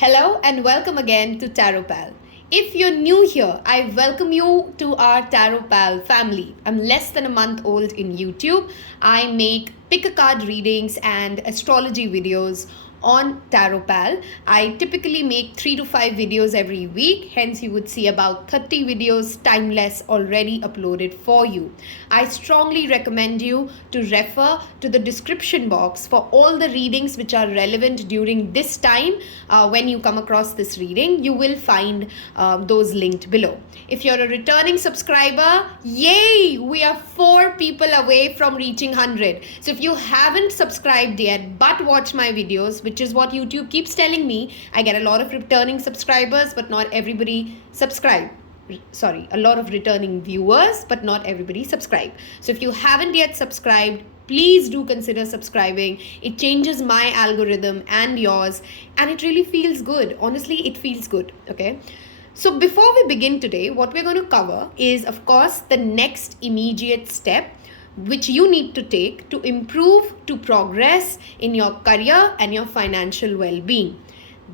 Hello and welcome again to Tarot Pal. If you're new here, I welcome you to our Tarot Pal family. I'm less than a month old in YouTube. I make pick a card readings and astrology videos on Tarot Pal. I typically make 3 to 5 videos every week, hence, you would see about 30 videos timeless already uploaded for you. I strongly recommend you to refer to the description box for all the readings which are relevant during this time. When you come across this reading, you will find those linked below. If you're a returning subscriber, yay! We are 4 people away from reaching 100. So if you haven't subscribed yet but watch my videos, which is what YouTube keeps telling me, I get a lot of returning subscribers, but not everybody subscribe. A lot of returning viewers, but not everybody subscribe. So if you haven't yet subscribed, please do consider subscribing. It changes my algorithm and yours, and it really feels good. Honestly, it feels good. Okay. So before we begin today, what we're going to cover is, of course, the next immediate step which you need to take to improve, to progress in your career and your financial well-being.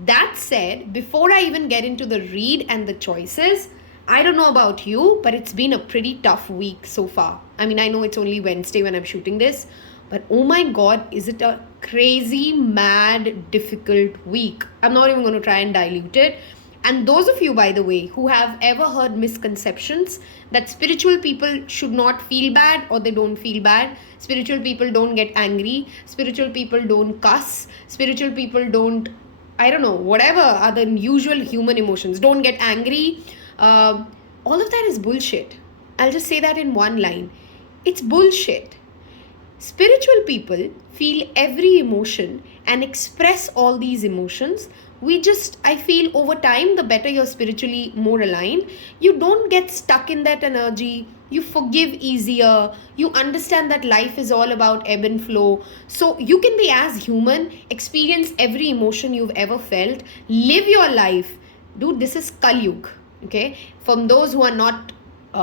That said, before I even get into the read and the choices, I don't know about you, but it's been a pretty tough week so far. I mean, I know it's only Wednesday when I'm shooting this, but oh my God, is it a crazy, mad, difficult week? I'm not even going to try and dilute it. And those of you, by the way, who have ever heard misconceptions that spiritual people should not feel bad or they don't feel bad, spiritual people don't get angry, spiritual people don't cuss, spiritual people don't, I don't know, whatever other usual human emotions, don't get angry. All of that is bullshit. I'll just say that in one line. It's bullshit. Spiritual people feel every emotion and express all these emotions. I feel over time, the better you're spiritually more aligned, you don't get stuck in that energy. You forgive easier. You understand that life is all about ebb and flow. So you can be as human, experience every emotion you've ever felt, live your life. Dude, this is Kali Yuga. Okay. From those who are not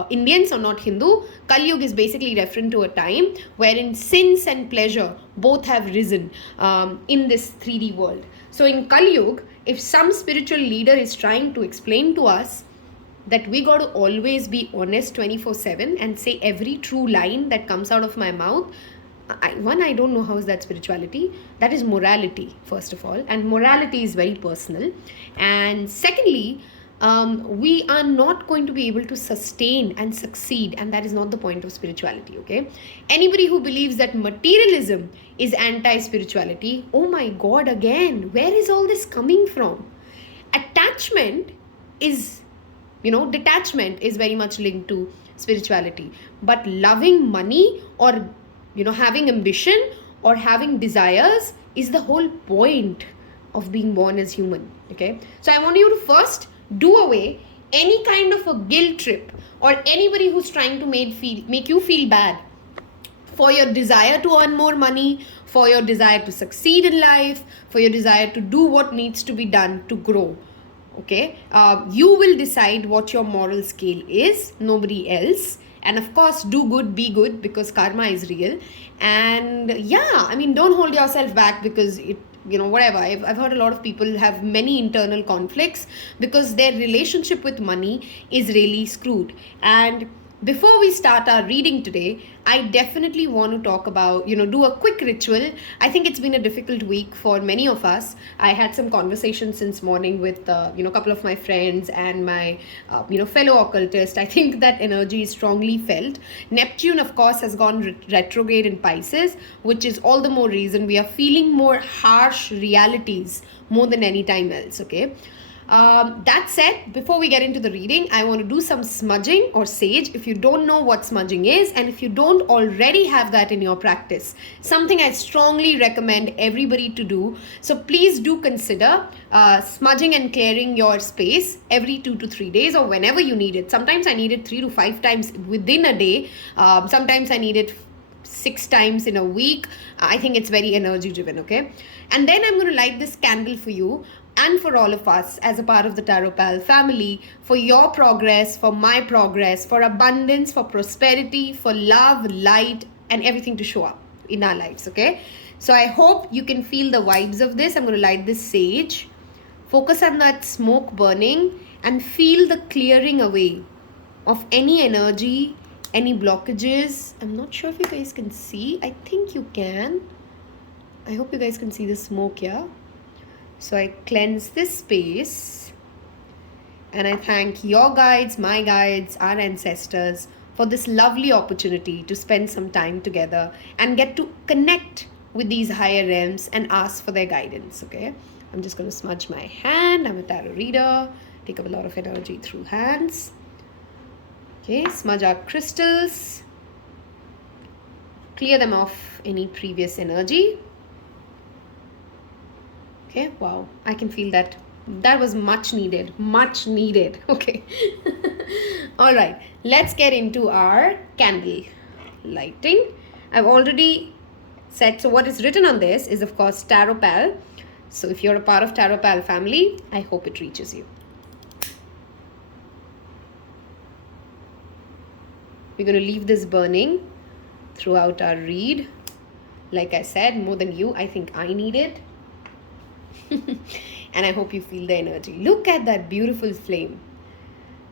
Indians or not Hindu, Kali Yuga is basically referring to a time wherein sins and pleasure both have risen in this 3D world. So in Kali Yuga, if some spiritual leader is trying to explain to us that we got to always be honest 24/7 and say every true line that comes out of my mouth, I don't know how is that spirituality. That is morality, first of all. And morality is very personal. And secondly, we are not going to be able to sustain and succeed, and that is not the point of spirituality. Okay, anybody who believes that materialism is anti-spirituality, oh my God, again, where is all this coming from? Attachment is, detachment is very much linked to spirituality, but loving money or having ambition or having desires is the whole point of being born as human. Okay, so I want you to first do away any kind of a guilt trip or anybody who's trying to make you feel bad for your desire to earn more money, for your desire to succeed in life, for your desire to do what needs to be done to grow. Okay, you will decide what your moral scale is, nobody else. And of course, do good, be good, because karma is real. And yeah, I mean, don't hold yourself back because whatever. I've heard a lot of people have many internal conflicts because their relationship with money is really screwed. And before we start our reading today, I definitely want to talk about, do a quick ritual. I think it's been a difficult week for many of us. I had some conversations since morning with, a couple of my friends and my, fellow occultist. I think that energy is strongly felt. Neptune, of course, has gone retrograde in Pisces, which is all the more reason we are feeling more harsh realities more than any time else, okay? That said, before we get into the reading, I want to do some smudging or sage. If you don't know what smudging is, and if you don't already have that in your practice, something I strongly recommend everybody to do. So please do consider smudging and clearing your space every 2 to 3 days or whenever you need it. Sometimes I need it 3 to 5 times within a day. Sometimes I need it 6 times in a week. I think it's very energy driven, okay? And then I'm going to light this candle for you and for all of us as a part of the Tarot Pal family, for your progress, for my progress, for abundance, for prosperity, for love, light, and everything to show up in our lives, okay? So I hope you can feel the vibes of this. I'm going to light this sage Focus on that smoke burning and feel the clearing away of any energy, any blockages. I'm not sure if you guys can see. I think you can. I hope you guys can see the smoke, yeah? So I cleanse this space and I thank your guides, my guides, our ancestors for this lovely opportunity to spend some time together and get to connect with these higher realms and ask for their guidance, okay? I'm just going to smudge my hand. I'm a tarot reader. Take up a lot of energy through hands. Okay, smudge our crystals. Clear them off any previous energy. Okay, wow, I can feel that. That was much needed, okay. All right, let's get into our candle lighting. I've already said, so what is written on this is of course Tarot Pal. So if you're a part of Tarot Pal family, I hope it reaches you. We're going to leave this burning throughout our read. Like I said, more than you, I think I need it. And I hope you feel the energy. Look at that beautiful flame.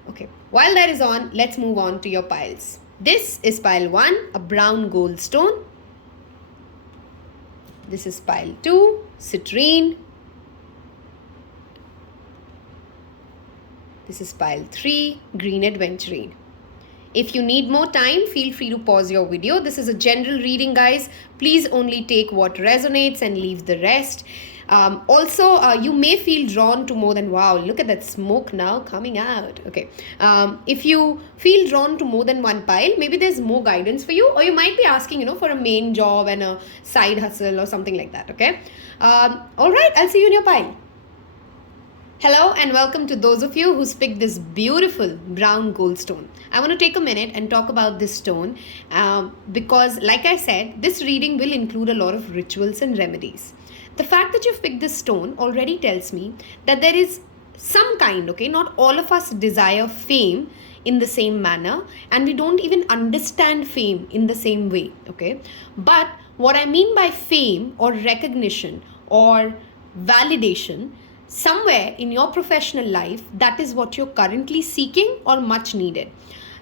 Okay, while that is on, let's move on to your piles. This is pile 1, a brown gold stone. This is pile 2, citrine. This is pile 3, green adventurine. If you need more time, feel free to pause your video. This is a general reading, guys. Please only take what resonates and leave the rest. Also, you may feel drawn to more than, wow, look at that smoke now coming out. Okay. If you feel drawn to more than one pile, maybe there's more guidance for you, or you might be asking, for a main job and a side hustle or something like that. Okay. All right. I'll see you in your pile. Hello and welcome to those of you who's picked this beautiful brown gold stone. I want to take a minute and talk about this stone because, like I said, this reading will include a lot of rituals and remedies. The fact that you've picked this stone already tells me that there is some kind, okay, not all of us desire fame in the same manner, and we don't even understand fame in the same way, okay? But what I mean by fame or recognition or validation, somewhere in your professional life, that is what you're currently seeking or much needed.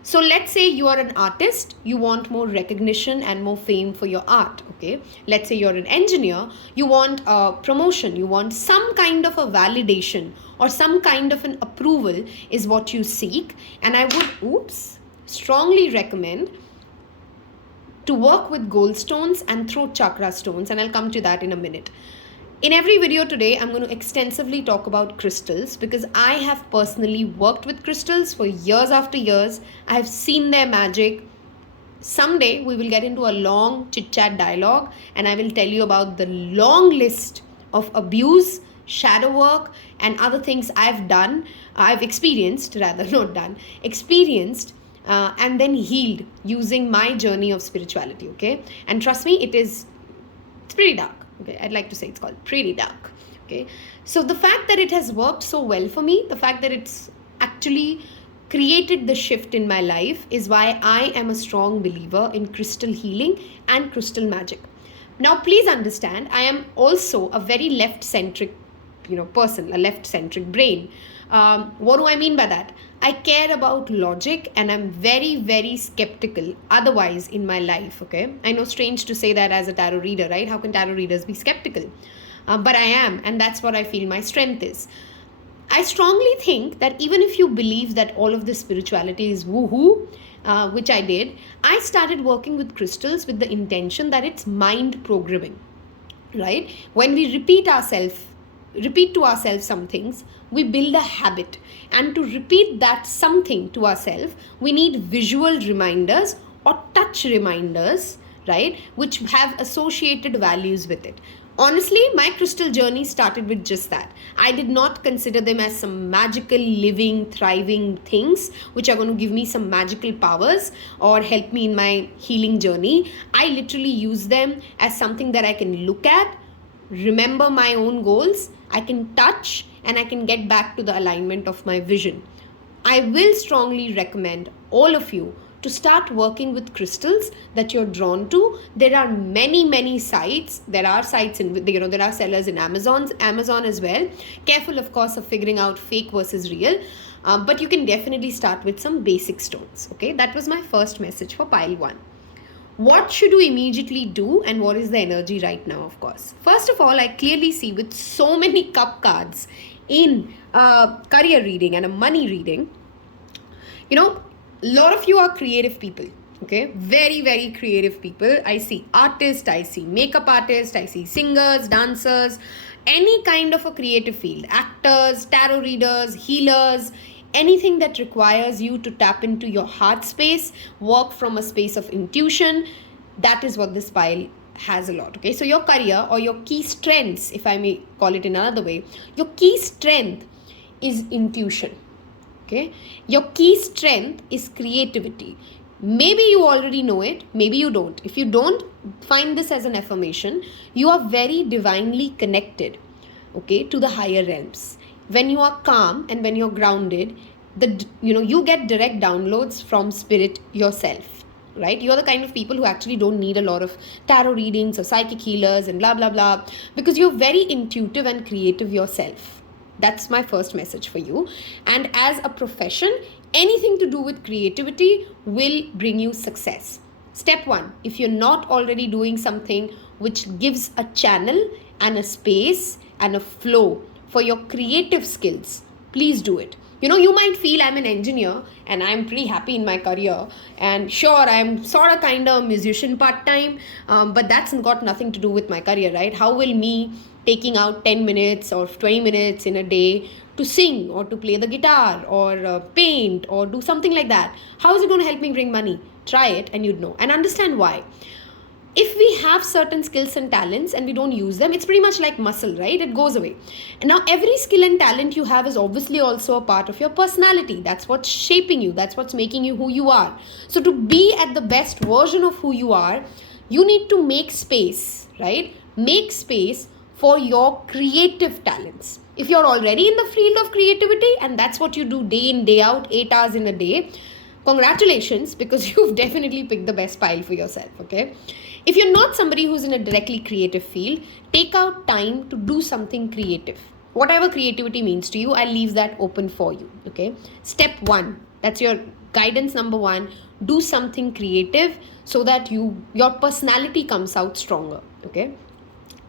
So let's say you are an artist, you want more recognition and more fame for your art, okay? Let's say you're an engineer, you want a promotion, you want some kind of a validation or some kind of an approval is what you seek. And I would, strongly recommend to work with gold stones and throat chakra stones, and I'll come to that in a minute. In every video today, I'm going to extensively talk about crystals because I have personally worked with crystals for years after years. I have seen their magic. Someday, we will get into a long chit-chat dialogue and I will tell you about the long list of abuse, shadow work and other things I've experienced and then healed using my journey of spirituality, okay? And trust me, it's pretty dark. Okay, I'd like to say it's called pretty dark. Okay, so the fact that it has worked so well for me, the fact that it's actually created the shift in my life is why I am a strong believer in crystal healing and crystal magic. Now, please understand, I am also a very left-centric, person, a left-centric brain. What do I mean by that? I care about logic and I'm very, very skeptical otherwise in my life, okay? I know, strange to say that as a tarot reader, right? How can tarot readers be skeptical? But I am, and that's what I feel my strength is. I strongly think that even if you believe that all of this spirituality is woohoo, which I did, I started working with crystals with the intention that it's mind programming, right? When we repeat to ourselves some things, we build a habit. And to repeat that something to ourselves, we need visual reminders or touch reminders, right? Which have associated values with it. Honestly, my crystal journey started with just that. I did not consider them as some magical, living, thriving things which are going to give me some magical powers or help me in my healing journey. I literally use them as something that I can look at, remember my own goals, I can touch, and I can get back to the alignment of my vision. I will strongly recommend all of you to start working with crystals that you're drawn to. There are many sites. There are sites in, there are sellers in Amazon as well. Careful, of course, of figuring out fake versus real. But you can definitely start with some basic stones. Okay, that was my first message for pile 1. What should you immediately do, and what is the energy right now, of course? First of all, I clearly see with so many cup cards in a career reading and a money reading, a lot of you are creative people. Okay, very creative people. I see artists, I see makeup artists, I see singers, dancers, any kind of a creative field, actors, tarot readers, healers, anything that requires you to tap into your heart space, work from a space of intuition. That is what this pile has a lot. Okay, so your career or your key strengths, if I may call it in another way, your key strength is intuition. Okay, your key strength is creativity. Maybe you already know it, maybe you don't. If you don't, find this as an affirmation. You are very divinely connected, okay, to the higher realms. When you are calm and when you're grounded, you get direct downloads from spirit yourself, right? You're the kind of people who actually don't need a lot of tarot readings or psychic healers and blah blah blah, because you're very intuitive and creative yourself. That's my first message for you. And as a profession, anything to do with creativity will bring you success. Step 1, if you're not already doing something which gives a channel and a space and a flow for your creative skills, please do it. You might feel I'm an engineer and I'm pretty happy in my career, and sure, I'm sort of kind of a musician part-time, but that's got nothing to do with my career, right? How will me taking out 10 minutes or 20 minutes in a day to sing or to play the guitar or paint or do something like that, how is it going to help me bring money? Try it and you'd know, and understand why. If we have certain skills and talents and we don't use them, it's pretty much like muscle, right? It goes away. And now every skill and talent you have is obviously also a part of your personality. That's what's shaping you. That's what's making you who you are. So to be at the best version of who you are, you need to make space, right? Make space for your creative talents. If you're already in the field of creativity and that's what you do day in, day out, 8 hours in a day, congratulations, because you've definitely picked the best pile for yourself, okay? If you're not somebody who's in a directly creative field, take out time to do something creative. Whatever creativity means to you, I'll leave that open for you, okay? Step 1, that's your guidance number 1, do something creative so that your personality comes out stronger, okay?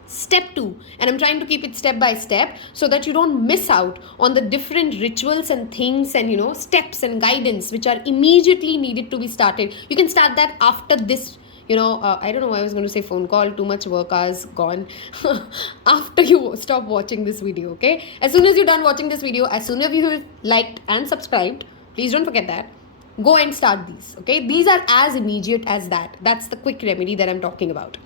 Step 2, and I'm trying to keep it step by step so that you don't miss out on the different rituals and things and steps and guidance which are immediately needed to be started. You can start that after this. I don't know why I was going to say phone call, too much work hours gone. After you stop watching this video, okay? As soon as you're done watching this video, as soon as you liked and subscribed, please don't forget that. Go and start these, okay? These are as immediate as that. That's the quick remedy that I'm talking about.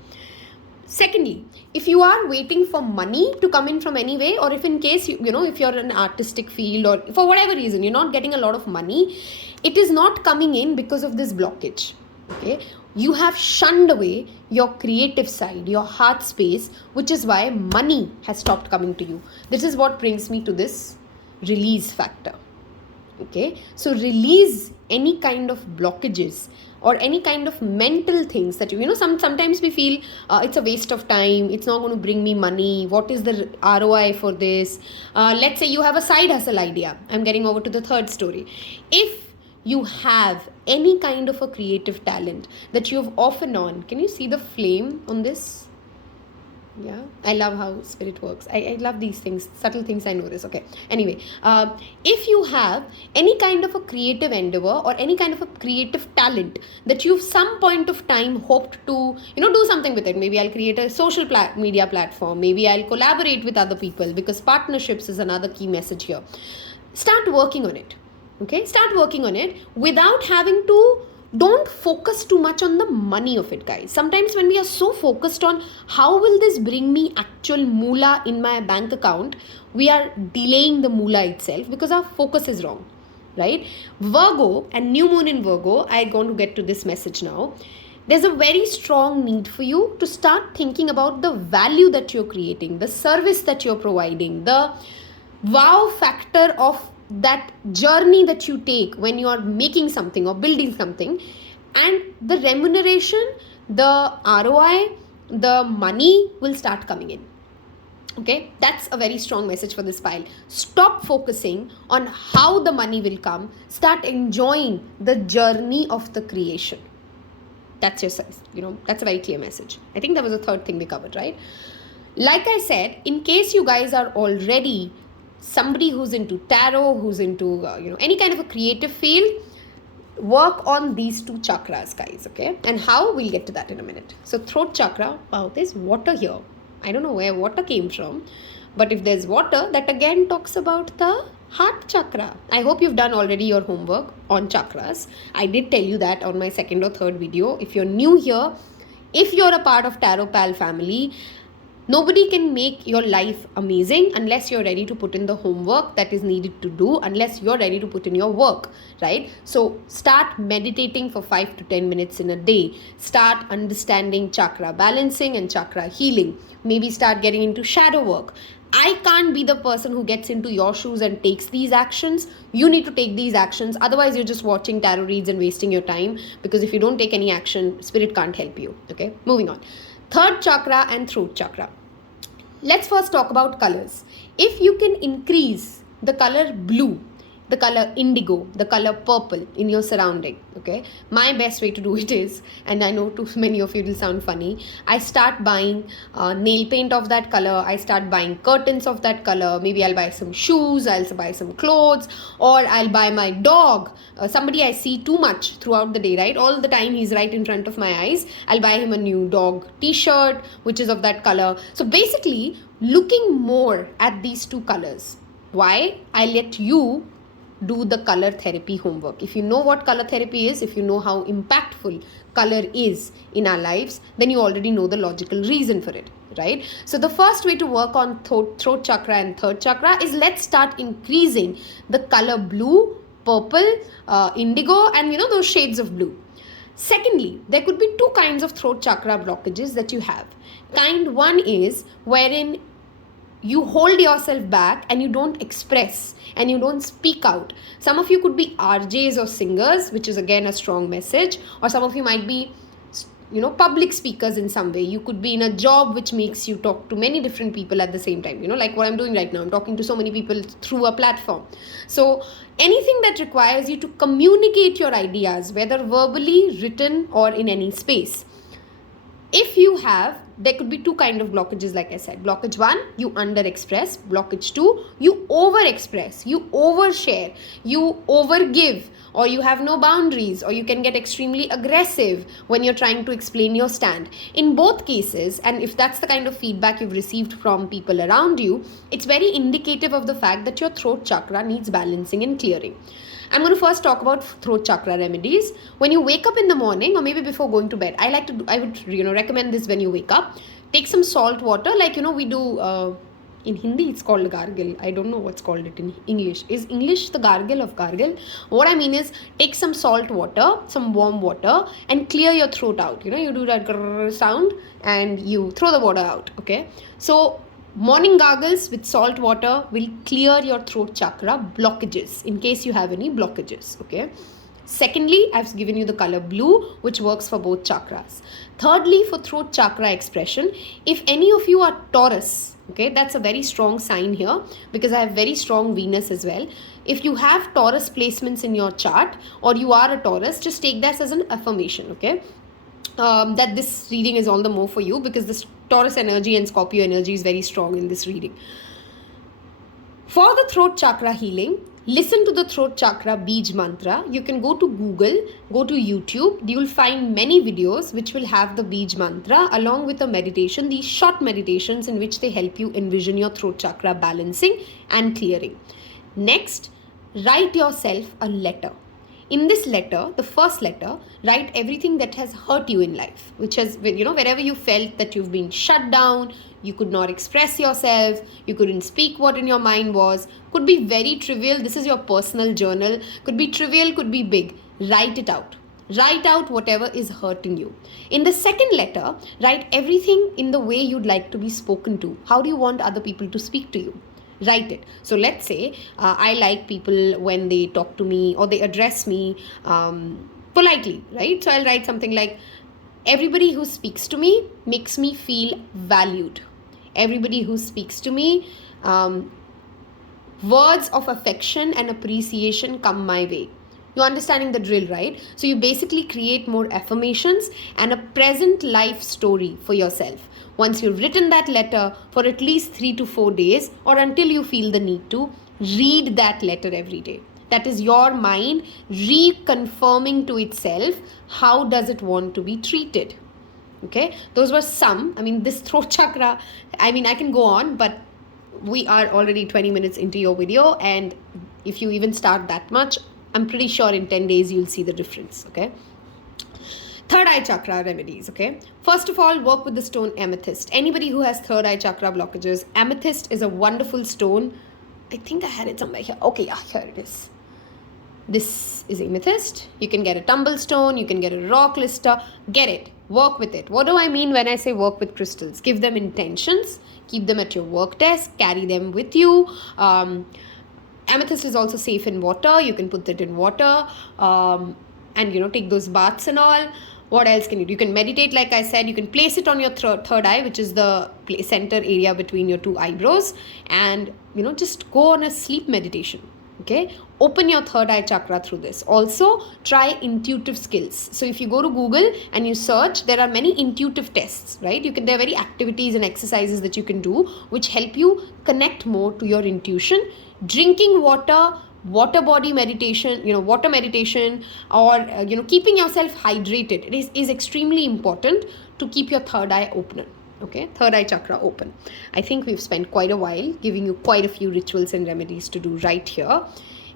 Secondly, if you are waiting for money to come in from any way, or if in case, if you're in an artistic field or for whatever reason, you're not getting a lot of money, it is not coming in because of this blockage, okay? You have shunned away your creative side, your heart space, which is why money has stopped coming to you. This is what brings me to this release factor, okay? So release any kind of blockages or any kind of mental things that sometimes we feel it's a waste of time, it's not going to bring me money, what is the ROI for this? Let's say you have a side hustle idea. I'm getting over to the third story. If you have any kind of a creative talent that you've off and on, can you see the flame on this? Yeah, I love how spirit works. I love these things, subtle things I notice. Okay, anyway, if you have any kind of a creative endeavor or any kind of a creative talent that you've some point of time hoped to do something with it, maybe I'll create a social media platform, maybe I'll collaborate with other people, because partnerships is another key message here. Start working on it. Okay, start working on it without having to. Don't focus too much on the money of it, guys. Sometimes when we are so focused on how will this bring me actual moolah in my bank account, we are delaying the moolah itself because our focus is wrong, right? Virgo and new moon in Virgo, I'm going to get to this message now. There's a very strong need for you to start thinking about the value that you're creating, the service that you're providing, the wow factor of that journey that you take when you are making something or building something, and the remuneration, the ROI, the money will start coming in. Okay, that's a very strong message for this pile. Stop focusing on how the money will come, start enjoying the journey of the creation. That's your, that's a very clear message. I think that was the third thing we covered, right? Like I said, in case you guys are already somebody who's into tarot, who's into any kind of a creative field, work on these two chakras, guys. Okay, and how, we'll get to that in a minute. So throat chakra, wow, there's water here. I don't know where water came from, but if there's water, that again talks about the heart chakra. I hope you've done already your homework on chakras. I did tell you that on my second or third video. If you're new here, if you're a part of Tarot Pal family, nobody can make your life amazing unless you're ready to put in the homework that is needed to do, unless you're ready to put in your work, right? So start meditating for 5 to 10 minutes in a day. Start understanding chakra balancing and chakra healing. Maybe start getting into shadow work. I can't be the person who gets into your shoes and takes these actions. You need to take these actions. Otherwise, you're just watching tarot reads and wasting your time, because if you don't take any action, spirit can't help you. Okay, moving on. Third chakra and throat chakra. Let's first talk about colors. If you can increase the color blue, the color indigo, the color purple in your surrounding, okay, my best way to do it is, and I know to many of you it will sound funny, I start buying nail paint of that color, I start buying curtains of that color, maybe I'll buy some shoes, I'll buy some clothes, or I'll buy my dog, somebody I see too much throughout the day, right, all the time he's right in front of my eyes, I'll buy him a new dog t-shirt which is of that color. So basically looking more at these two colors. Why? I let you do the color therapy homework. If you know what color therapy is, if you know how impactful color is in our lives, then you already know the logical reason for it, right? So the first way to work on throat chakra and third chakra is, let's start increasing the color blue, purple, indigo, and those shades of blue. Secondly, there could be two kinds of throat chakra blockages that you have. Kind one is wherein you hold yourself back and you don't express and you don't speak out. Some of you could be RJs or singers, which is again a strong message, or some of you might be public speakers in some way. You could be in a job which makes you talk to many different people at the same time, like what I'm doing right now. I'm talking to so many people through a platform. So anything that requires you to communicate your ideas, whether verbally, written, or in any space. If you have, there could be two kinds of blockages, like I said. Blockage 1, you under-express. Blockage 2, you over-express, you overshare, you overgive, or you have no boundaries, or you can get extremely aggressive when you're trying to explain your stand. In both cases, and if that's the kind of feedback you've received from people around you, it's very indicative of the fact that your throat chakra needs balancing and clearing. I'm going to first talk about throat chakra remedies. When you wake up in the morning, or maybe before going to bed, I would recommend this when you wake up. Take some salt water, like we do. In Hindi, it's called gargle. I don't know what's called it in English. Is English the gargle of gargle? What I mean is, take some salt water, some warm water, and clear your throat out. You do that grrr sound and you throw the water out. Okay, so morning gargles with salt water will clear your throat chakra blockages, in case you have any blockages. Okay. Secondly, I've given you the color blue, which works for both chakras. Thirdly, for throat chakra expression, if any of you are Taurus, okay, that's a very strong sign here, because I have very strong Venus as well. If you have Taurus placements in your chart, or you are a Taurus, just take that as an affirmation, okay? That this reading is all the more for you, because this Taurus energy and Scorpio energy is very strong in this reading. For the throat chakra healing, listen to the throat chakra Bij mantra. You can go to Google, go to YouTube. You will find many videos which will have the Bij mantra along with a meditation, these short meditations in which they help you envision your throat chakra balancing and clearing. Next, write yourself a letter. In this letter, the first letter, write everything that has hurt you in life, which has, wherever you felt that you've been shut down, you could not express yourself, you couldn't speak what in your mind was, could be very trivial. This is your personal journal, could be trivial, could be big. Write it out. Write out whatever is hurting you. In the second letter, write everything in the way you'd like to be spoken to. How do you want other people to speak to you? Write it. So let's say I like people when they talk to me or they address me politely, right? So I'll write something like, everybody who speaks to me makes me feel valued. Everybody who speaks to me, words of affection and appreciation come my way. You're understanding the drill, right? So you basically create more affirmations and a present life story for yourself. Once you've written that letter for at least 3 to 4 days, or until you feel the need to, read that letter every day. That is your mind reconfirming to itself how does it want to be treated. Okay, those were some. I mean, this throat chakra, I mean, I can go on, but we are already 20 minutes into your video, and if you even start that much, I'm pretty sure in 10 days you'll see the difference. Okay, third eye chakra remedies. Okay, first of all, work with the stone amethyst. Anybody who has third eye chakra blockages, amethyst is a wonderful stone. I think I had it somewhere here. Okay, yeah, here it is. This is amethyst. You can get a tumble stone, you can get a rock lister. Get it, work with it. What do I mean when I say work with crystals? Give them intentions, keep them at your work desk, carry them with you. Amethyst is also safe in water. You can put it in water and take those baths and all. What else can you do? You can meditate, like I said. You can place it on your third eye, which is the center area between your two eyebrows, and just go on a sleep meditation. Okay, open your third eye chakra through this. Also, try intuitive skills. So if you go to Google and you search, there are many intuitive tests, right? There are very activities and exercises that you can do which help you connect more to your intuition. Drinking water, water body meditation, water meditation, or keeping yourself hydrated. It is extremely important to keep your third eye open. Okay, third eye chakra open. I think we've spent quite a while giving you quite a few rituals and remedies to do right here.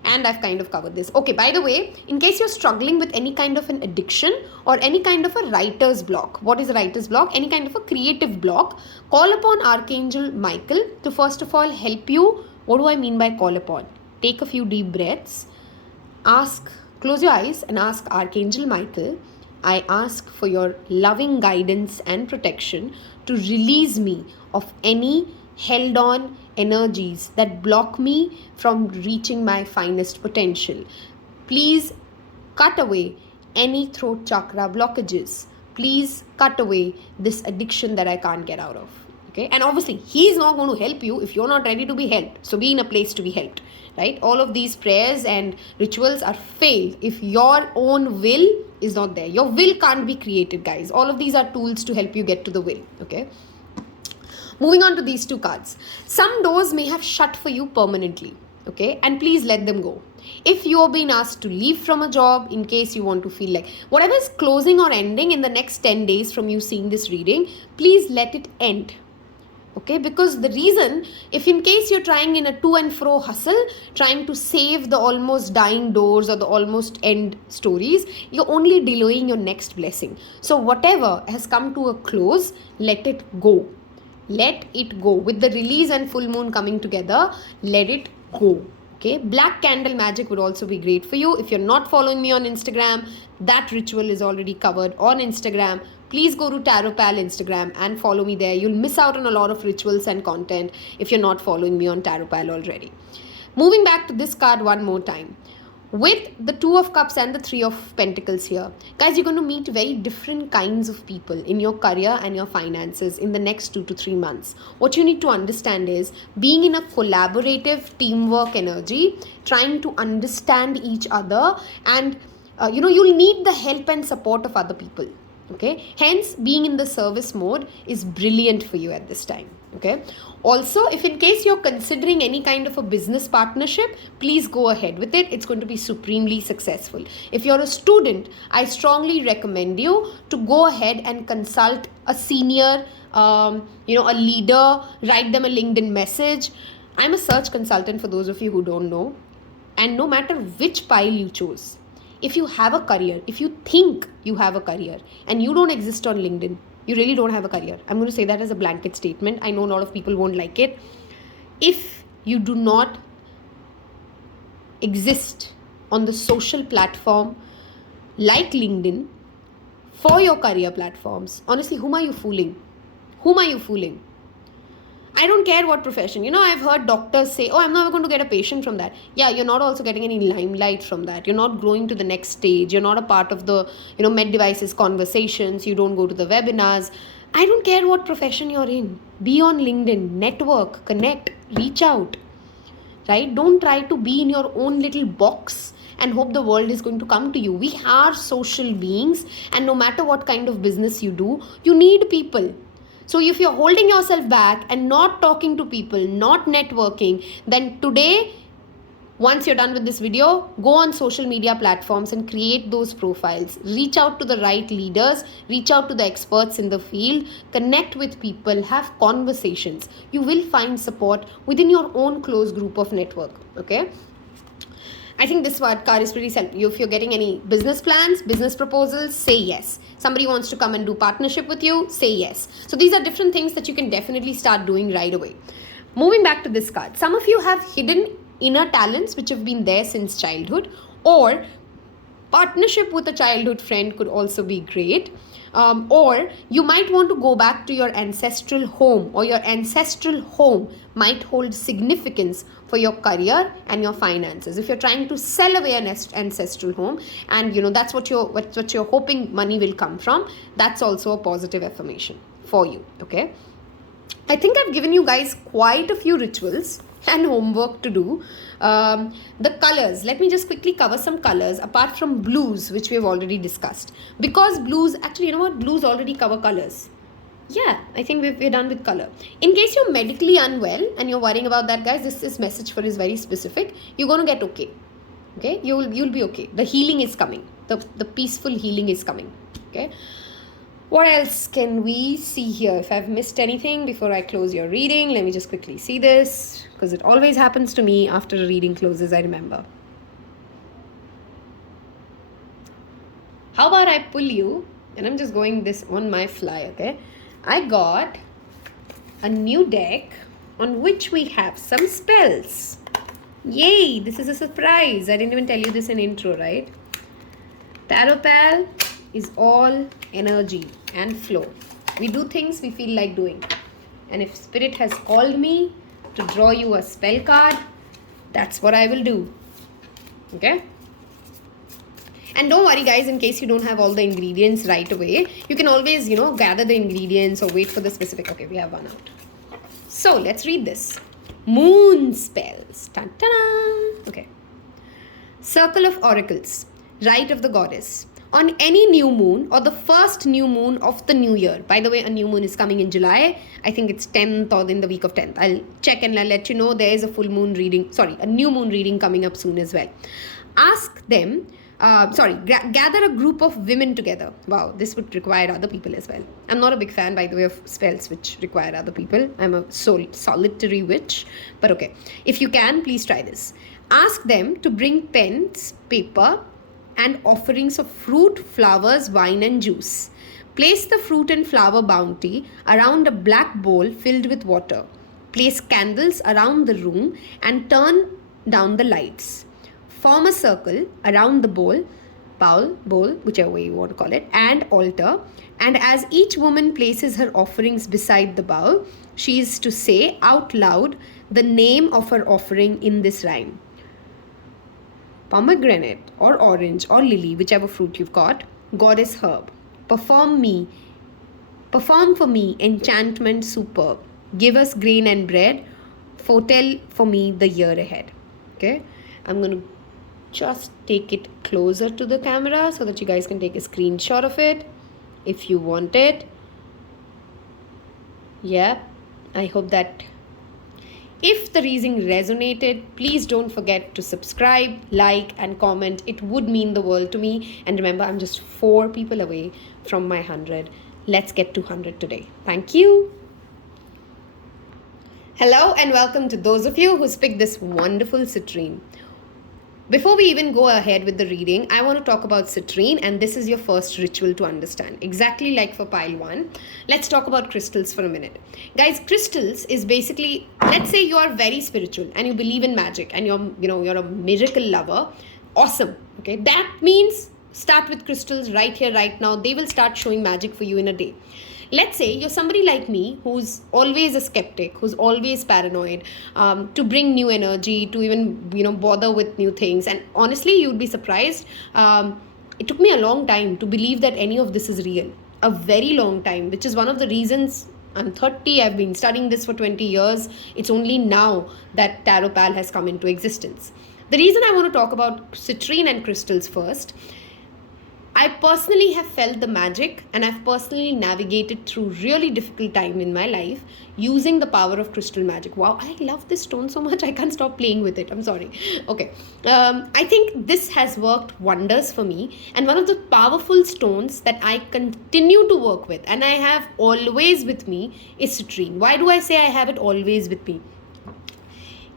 And I've kind of covered this. Okay, by the way, in case you're struggling with any kind of an addiction or any kind of a writer's block. What is a writer's block? Any kind of a creative block. Call upon Archangel Michael to first of all help you. What do I mean by call upon? Take a few deep breaths. Close your eyes and ask Archangel Michael, I ask for your loving guidance and protection to release me of any held on energies that block me from reaching my finest potential. Please cut away any throat chakra blockages. Please cut away this addiction that I can't get out of. Okay, and obviously he's not going to help you if you're not ready to be helped. So be in a place to be helped, right? All of these prayers and rituals are failed if your own will is not there. Your will can't be created, guys. All of these are tools to help you get to the will. Okay, moving on to these two cards. Some doors may have shut for you permanently. Okay, and please let them go. If you are being asked to leave from a job, in case you want to feel like whatever is closing or ending in the next 10 days from you seeing this reading, please let it end. Okay, because the reason, if in case you're trying in a to and fro hustle, trying to save the almost dying doors or the almost end stories, you're only delaying your next blessing. So whatever has come to a close, let it go. Let it go. With the release and full moon coming together, let it go. Okay, black candle magic would also be great for you. If you're not following me on Instagram, that ritual is already covered on Instagram. Please go to Tarot Pal Instagram and follow me there. You'll miss out on a lot of rituals and content if you're not following me on Tarot Pal already. Moving back to this card one more time. With the Two of Cups and the Three of Pentacles here, guys, you're going to meet very different kinds of people in your career and your finances in the next 2 to 3 months. What you need to understand is being in a collaborative teamwork energy, trying to understand each other, and you'll need the help and support of other people. Okay, hence being in the service mode is brilliant for you at this time. Okay, also if in case you're considering any kind of a business partnership, please go ahead with it. It's going to be supremely successful. If you're a student, I strongly recommend you to go ahead and consult a senior, a leader, write them a LinkedIn message. I'm a search consultant for those of you who don't know, and no matter which pile you chose, if you have a career, if you think you have a career and you don't exist on LinkedIn, you really don't have a career. I'm going to say that as a blanket statement. I know a lot of people won't like it. If you do not exist on the social platform like LinkedIn for your career platforms, honestly, whom are you fooling? Whom are you fooling? I don't care what profession. I've heard doctors say, oh, I'm never going to get a patient from that. Yeah, you're not also getting any limelight from that. You're not growing to the next stage. You're not a part of the, med devices conversations. You don't go to the webinars. I don't care what profession you're in. Be on LinkedIn, network, connect, reach out, right? Don't try to be in your own little box and hope the world is going to come to you. We are social beings, and no matter what kind of business you do, you need people. So if you're holding yourself back and not talking to people, not networking, then today, once you're done with this video, go on social media platforms and create those profiles. Reach out to the right leaders, reach out to the experts in the field, connect with people, have conversations. You will find support within your own close group of network, okay? I think this card is pretty simple. If you're getting any business plans, business proposals, say yes. Somebody wants to come and do partnership with you, say yes. So these are different things that you can definitely start doing right away. Moving back to this card, some of you have hidden inner talents which have been there since childhood, or partnership with a childhood friend could also be great. Or you might want to go back to your ancestral home, or your ancestral home might hold significance for your career and your finances. If you're trying to sell away an ancestral home, and that's what you're hoping money will come from, that's also a positive affirmation for you. Okay, I think I've given you guys quite a few rituals and homework to do. The colors, let me just quickly cover some colors apart from blues, which we have already discussed, because blues, actually, blues already cover colors. Yeah, I think we're done with color. In case you're medically unwell and you're worrying about that, guys, this message for is very specific. You're going to get okay. Okay, you'll be okay. The healing is coming. The peaceful healing is coming. Okay. What else can we see here? If I've missed anything before I close your reading, let me just quickly see this, because it always happens to me after a reading closes, I remember. How about I pull you, and I'm just going this on my fly, okay? I got a new deck on which we have some spells. Yay, this is a surprise. I didn't even tell you this in intro, right? Tarot Pal is all energy and flow. We do things we feel like doing. And if Spirit has called me to draw you a spell card, that's what I will do. Okay? And don't worry, guys, in case you don't have all the ingredients right away, you can always, gather the ingredients or wait for the specific. Okay, we have one out. So let's read this. Moon spells. Ta-da! Okay. Circle of Oracles. Rite of the Goddess. On any new moon or the first new moon of the new year. By the way, a new moon is coming in July. I think it's 10th or in the week of 10th. I'll check and I'll let you know. There is a full moon reading. A new moon reading coming up soon as well. Ask them. Gather a group of women together. Wow, this would require other people as well. I'm not a big fan, by the way, of spells which require other people. I'm a solitary witch. But okay, if you can, please try this. Ask them to bring pens, paper, and offerings of fruit, flowers, wine, and juice. Place the fruit and flower bounty around a black bowl filled with water. Place candles around the room and turn down the lights. Form a circle around the bowl, whichever way you want to call it, and altar. And as each woman places her offerings beside the bowl, she is to say out loud the name of her offering in this rhyme. Pomegranate or orange or lily, whichever fruit you've got, goddess herb. Perform for me enchantment superb. Give us grain and bread. Foretell for me the year ahead. Okay, I'm going to just take it closer to the camera so that you guys can take a screenshot of it if you want it. Yeah, I hope that if the reading resonated, please don't forget to subscribe, like, and comment. It would mean the world to me. And remember, I'm just 4 people away from my 100. Let's get to 100 today. Thank you. Hello and welcome to those of you who's picked this wonderful citrine. Before we even go ahead with the reading, I want to talk about citrine, and this is your first ritual to understand. Exactly like for pile 1. Let's talk about crystals for a minute. Guys, crystals is basically, let's say you are very spiritual and you believe in magic and you're a miracle lover. Awesome. Okay, that means start with crystals right here, right now. They will start showing magic for you in a day. Let's say you're somebody like me who's always a skeptic, who's always paranoid, to bring new energy, to even bother with new things. And honestly, you'd be surprised. It took me a long time to believe that any of this is real. A very long time, which is one of the reasons I'm 30. I've been studying this for 20 years. It's only now that Tarot Pal has come into existence. The reason I want to talk about citrine and crystals first, I personally have felt the magic, and I've personally navigated through really difficult time in my life using the power of crystal magic. Wow, I love this stone so much. I can't stop playing with it. I'm sorry. Okay. I think this has worked wonders for me, and one of the powerful stones that I continue to work with and I have always with me is citrine. Why do I say I have it always with me?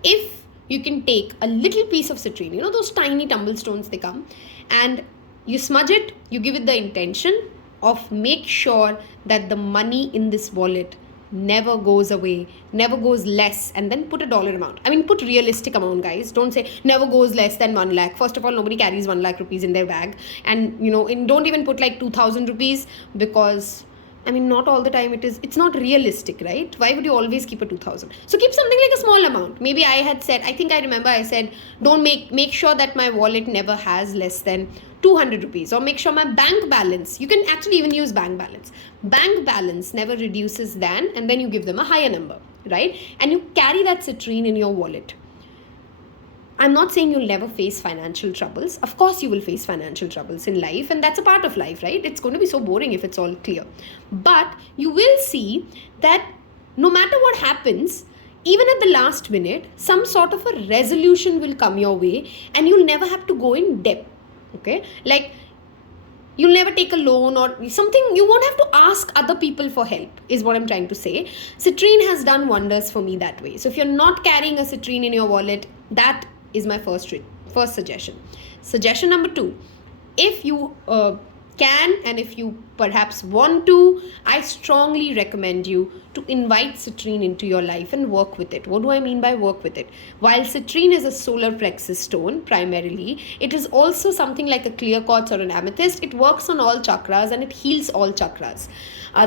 If you can take a little piece of citrine, those tiny tumble stones they come, and you smudge it, you give it the intention of make sure that the money in this wallet never goes away, never goes less, and then put a dollar amount. I mean, put realistic amount, guys. Don't say never goes less than 1 lakh. First of all, nobody carries 1 lakh rupees in their bag. And, don't even put like 2,000 rupees, because I mean, not all the time it's not realistic, right? Why would you always keep a 2,000? So keep something like a small amount. Maybe I said, don't make sure that my wallet never has less than 200 rupees, or make sure my bank balance, you can actually even use bank balance never reduces than, and then you give them a higher number, right? And you carry that citrine in your wallet. I'm not saying you'll never face financial troubles. Of course you will face financial troubles in life, and that's a part of life, right? It's going to be so boring if it's all clear. But you will see that no matter what happens, even at the last minute, some sort of a resolution will come your way, and you'll never have to go in debt. Okay? Like, you'll never take a loan or something. You won't have to ask other people for help, is what I'm trying to say. Citrine has done wonders for me that way. So if you're not carrying a citrine in your wallet, that is my first suggestion. Suggestion number 2, if you can, and if you perhaps want to, I strongly recommend you to invite citrine into your life and work with it. What do I mean by work with it? While citrine is a solar plexus stone primarily, it is also something like a clear quartz or an amethyst. It works on all chakras and it heals all chakras.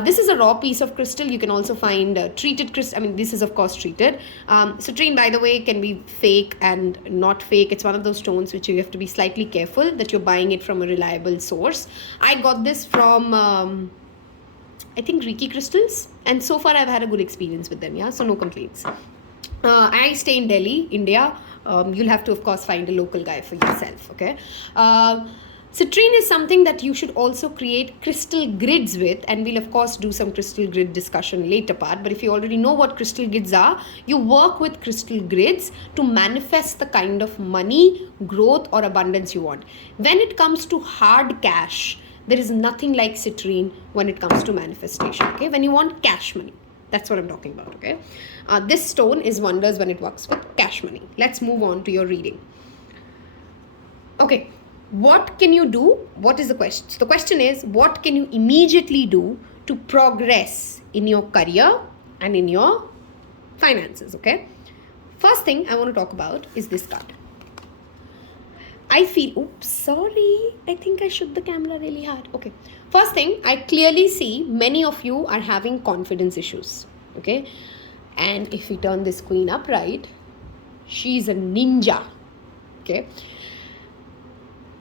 This is a raw piece of crystal. You can also find treated crystal. I mean, this is of course treated. Citrine, by the way, can be fake and not fake. It's one of those stones which you have to be slightly careful that you're buying it from a reliable source. I got this from I think Reiki crystals, and so far I've had a good experience with them. Yeah, so no complaints. I stay in Delhi, India. You'll have to of course find a local guy for yourself. Okay. Citrine is something that you should also create crystal grids with, and we'll of course do some crystal grid discussion later part. But if you already know what crystal grids are, you work with crystal grids to manifest the kind of money, growth or abundance you want. When it comes to hard cash, there is nothing like citrine when it comes to manifestation. Okay, when you want cash money, that's what I'm talking about. Okay, this stone is wonders when it works with cash money. Let's move on to your reading. Okay. What can you do? What is the question? So the question is, what can you immediately do to progress in your career and in your finances? Okay. First thing I want to talk about is this card. I think I shook the camera really hard. Okay. First thing, I clearly see many of you are having confidence issues. Okay. And if we turn this queen upright, she's a ninja. Okay.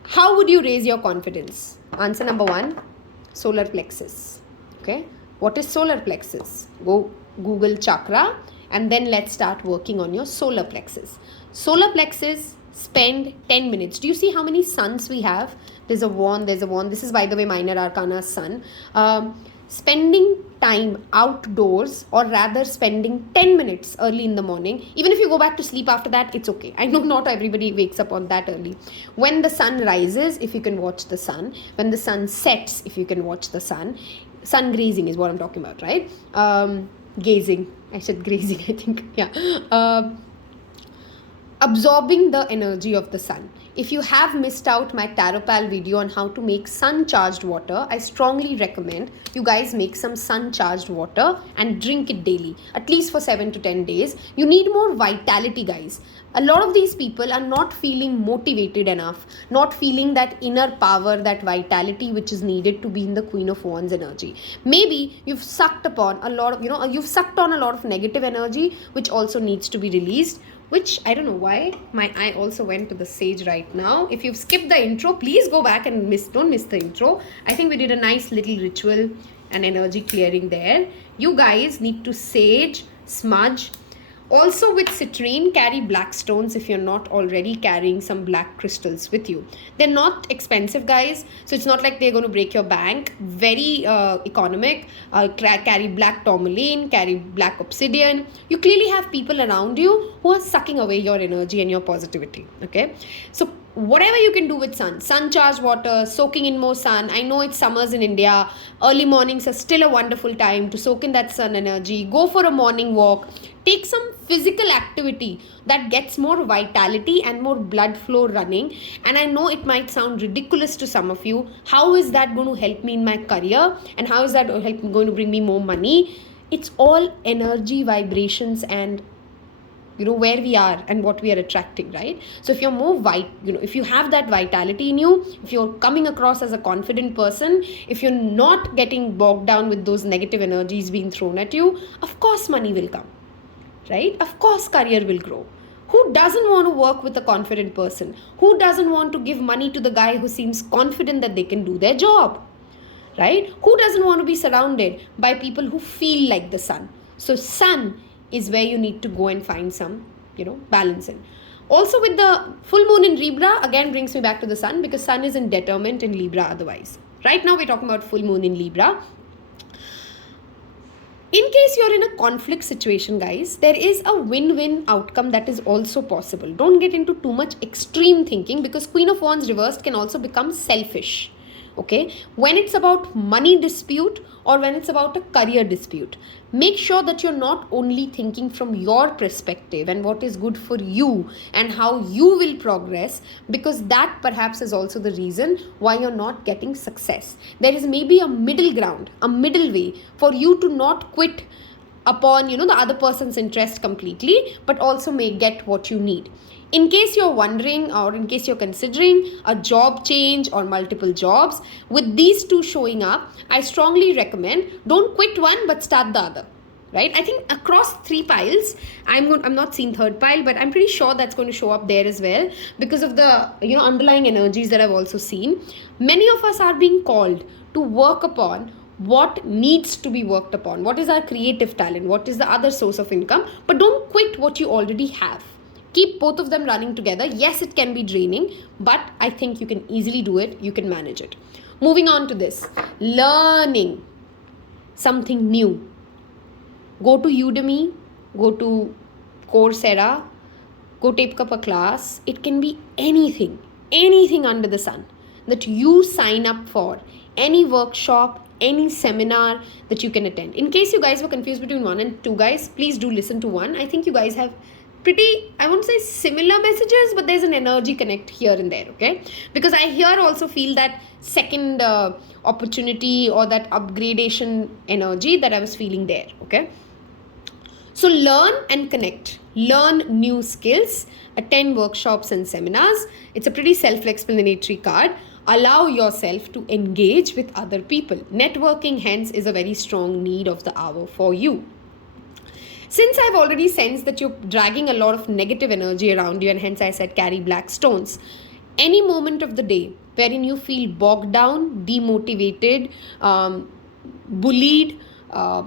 How would you raise your confidence? Answer number 1, solar plexus. Okay. What is solar plexus? Go Google chakra and then let's start working on your solar plexus. Solar plexus, spend 10 minutes. Do you see how many suns we have? There's a wand. This is, by the way, Minor Arcana's sun. Spending time outdoors, or rather spending 10 minutes early in the morning. Even if you go back to sleep after that, it's okay. I know not everybody wakes up on that early. When the sun rises, if you can watch the sun. When the sun sets, if you can watch the sun. Sun grazing is what I'm talking about, right? Gazing. I said grazing, I think. Yeah. absorbing the energy of the sun. If you have missed out my Tarot Pal video on how to make sun charged water, I strongly recommend you guys make some sun charged water and drink it daily, at least for 7 to 10 days. You need more vitality, guys. A lot of these people are not feeling motivated enough, not feeling that inner power, that vitality which is needed to be in the Queen of Wands energy. Maybe you've sucked upon a lot of, you've sucked on a lot of negative energy which also needs to be released. Which I don't know why my eye also went to the sage right now. If you've skipped the intro, please go back and don't miss the intro. I think we did a nice little ritual and energy clearing there. You guys need to sage, smudge. Also with citrine, carry black stones if you're not already carrying some black crystals with you. They're not expensive, guys, so it's not like they're going to break your bank. Very economic. Carry black tourmaline, carry black obsidian. You clearly have people around you who are sucking away your energy and your positivity, okay? So whatever you can do with sun charged water, soaking in more sun. I know it's summers in India. Early mornings are still a wonderful time to soak in that sun energy. Go for a morning walk. Take some physical activity that gets more vitality and more blood flow running. And I know it might sound ridiculous to some of you. How is that going to help me in my career? And how is that going to bring me more money? It's all energy, vibrations, and where we are and what we are attracting, right? So if you're more if you have that vitality in you, if you're coming across as a confident person, if you're not getting bogged down with those negative energies being thrown at you, of course money will come, right? Of course career will grow. Who doesn't want to work with a confident person? Who doesn't want to give money to the guy who seems confident that they can do their job, right? Who doesn't want to be surrounded by people who feel like the sun? So sun is where you need to go and find some, balance in. Also with the full moon in Libra, again brings me back to the sun, because sun is in determined in Libra otherwise. Right now we're talking about full moon in Libra. In case you're in a conflict situation, guys, there is a win-win outcome that is also possible. Don't get into too much extreme thinking, because Queen of Wands reversed can also become selfish. Okay, when it's about money dispute or when it's about a career dispute, make sure that you're not only thinking from your perspective and what is good for you and how you will progress, because that perhaps is also the reason why you're not getting success. There is maybe a middle ground, a middle way for you to not quit upon the other person's interest completely, but also may get what you need. In case you're wondering, or in case you're considering a job change or multiple jobs, with these two showing up, I strongly recommend don't quit one but start the other. Right? I think across 3 piles, I'm not seeing third pile, but I'm pretty sure that's going to show up there as well, because of the underlying energies that I've also seen. Many of us are being called to work upon what needs to be worked upon. What is our creative talent? What is the other source of income? But don't quit what you already have. Keep both of them running together. Yes, it can be draining, but I think you can easily do it. You can manage it. Moving on to this. Learning something new. Go to Udemy, go to Coursera, go take up a class. It can be anything under the sun that you sign up for. Any workshop, any seminar that you can attend. In case you guys were confused between 1 and 2, guys, please do listen to 1. I think you guys have pretty, I won't say similar messages, but there's an energy connect here and there, okay? Because I here also feel that second opportunity or that upgradation energy that I was feeling there, okay? So learn and connect. Learn new skills. Attend workshops and seminars. It's a pretty self-explanatory card. Allow yourself to engage with other people. Networking, hence, is a very strong need of the hour for you. Since I've already sensed that you're dragging a lot of negative energy around you, and hence I said carry black stones, any moment of the day wherein you feel bogged down, demotivated, bullied,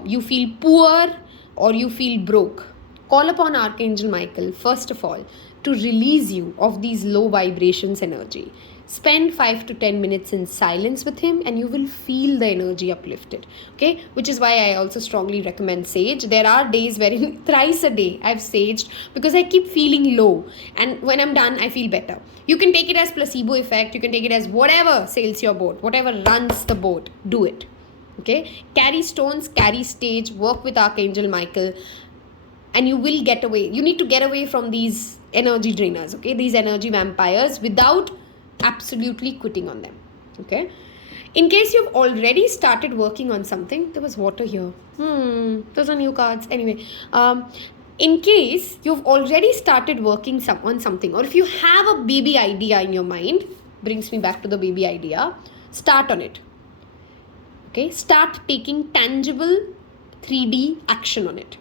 you feel poor, or you feel broke, call upon Archangel Michael, first of all, to release you of these low vibrations energy. Spend 5 to 10 minutes in silence with him and you will feel the energy uplifted. Okay, which is why I also strongly recommend sage. There are days wherein thrice a day I've saged because I keep feeling low, and when I'm done I feel better. You can take it as placebo effect, you can take it as whatever sails your boat, whatever runs the boat, do it. Okay, carry stones, carry sage, work with Archangel Michael. and you will get away. You need to get away from these energy drainers, okay, these energy vampires, without absolutely quitting on them. Okay, in case you've already started working on something, there was water here. Those are new cards. Anyway, in case you've already started working on something, or if you have a baby idea in your mind, brings me back to the baby idea, start on it. Okay, start taking tangible 3D action on it.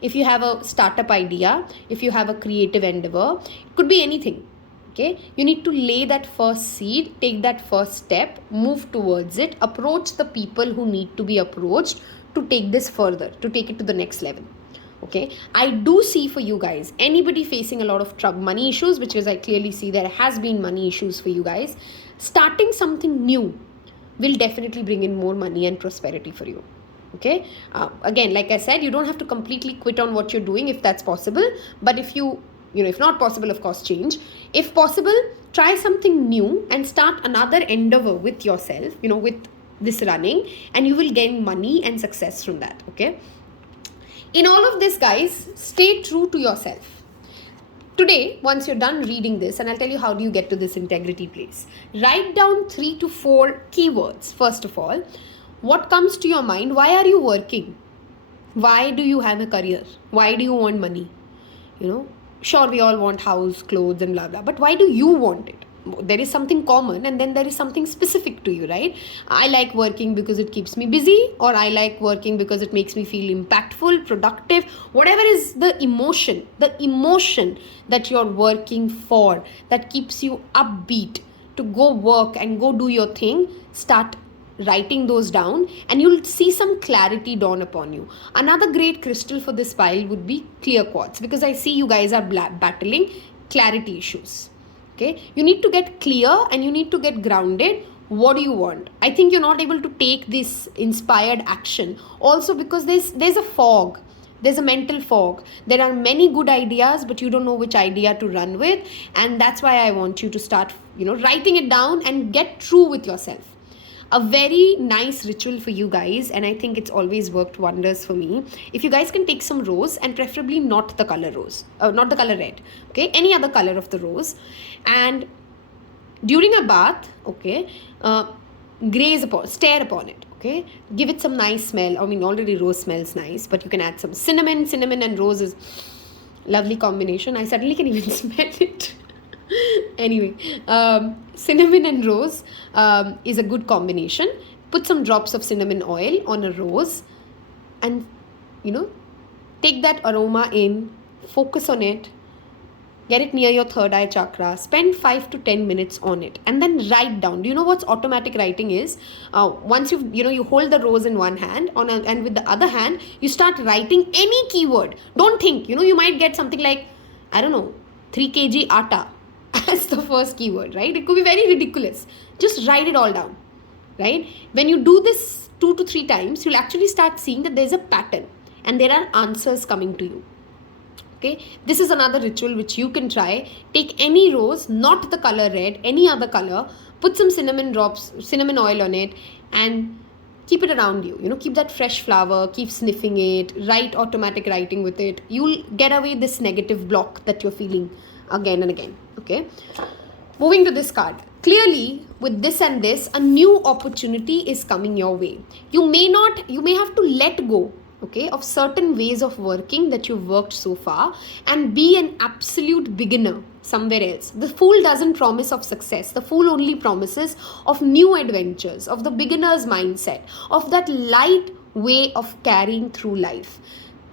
If you have a startup idea, if you have a creative endeavor, it could be anything. Okay, you need to lay that first seed, take that first step, move towards it, approach the people who need to be approached to take this further, to take it to the next level. Okay, I do see for you guys, anybody facing a lot of money issues, which is I clearly see there has been money issues for you guys, starting something new will definitely bring in more money and prosperity for you. Okay, again, like I said, you don't have to completely quit on what you're doing if that's possible, but if if not possible, of course, change. If possible, try something new and start another endeavor with yourself, with this running, and you will gain money and success from that. Okay, in all of this, guys, stay true to yourself. Today, once you're done reading this, and I'll tell you how do you get to this integrity place, write down 3 to 4 keywords. First of all, what comes to your mind? Why are you working? Why do you have a career? Why do you want money? Sure, we all want house, clothes, and blah, blah. But why do you want it? There is something common, and then there is something specific to you, right? I like working because it keeps me busy, or I like working because it makes me feel impactful, productive. Whatever is the emotion that you're working for, that keeps you upbeat to go work and go do your thing, start writing those down, and you'll see some clarity dawn upon you. Another great crystal for this pile would be clear quartz, because I see you guys are battling clarity issues. Okay, you need to get clear and you need to get grounded. What do you want? I think you're not able to take this inspired action also because there's a fog. There's a mental fog. There are many good ideas, but you don't know which idea to run with, and that's why I want you to start writing it down and get true with yourself. A very nice ritual for you guys, and I think it's always worked wonders for me. If you guys can take some rose, and preferably not the color rose, not the color red, okay, any other color of the rose, and during a bath, okay, stare upon it, okay, give it some nice smell. I mean, already rose smells nice, but you can add some cinnamon and rose is lovely combination. I suddenly can even smell it. Anyway, cinnamon and rose is a good combination. Put some drops of cinnamon oil on a rose and take that aroma in, focus on it, get it near your third eye chakra, spend 5 to 10 minutes on it, and then write down. Do you know what's automatic writing is? Once you hold the rose in one hand and with the other hand you start writing any keyword. Don't think, you might get something like, I don't know, 3 kg atta as the first keyword, right? It could be very ridiculous. Just write it all down, right? When you do this 2 to 3 times, you'll actually start seeing that there's a pattern and there are answers coming to you. Okay, this is another ritual which you can try. Take any rose, not the color red, any other color, put some cinnamon oil on it, and keep it around you. Keep that fresh flower, keep sniffing it, write automatic writing with it. You'll get away this negative block that you're feeling again and again. Okay, moving to this card. Clearly, with this and this, a new opportunity is coming your way. You may have to let go, okay, of certain ways of working that you've worked so far and be an absolute beginner somewhere else. The fool doesn't promise of success. The fool only promises of new adventures, of the beginner's mindset, of that light way of carrying through life.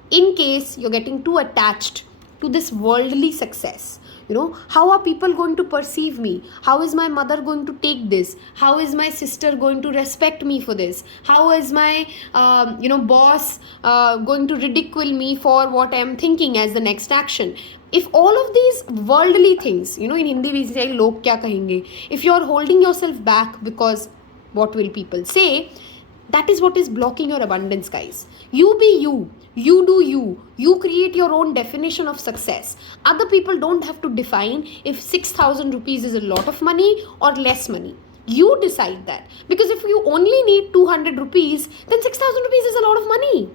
In case you're getting too attached to this worldly success, how are people going to perceive me? How is my mother going to take this? How is my sister going to respect me for this? How is my boss going to ridicule me for what I am thinking as the next action? If all of these worldly things, in Hindi we say log kya kahenge, if you're holding yourself back because what will people say, that is what is blocking your abundance, guys. You be you. You do you. You create your own definition of success. Other people don't have to define if 6,000 rupees is a lot of money or less money. You decide that. Because if you only need 200 rupees, then 6,000 rupees is a lot of money.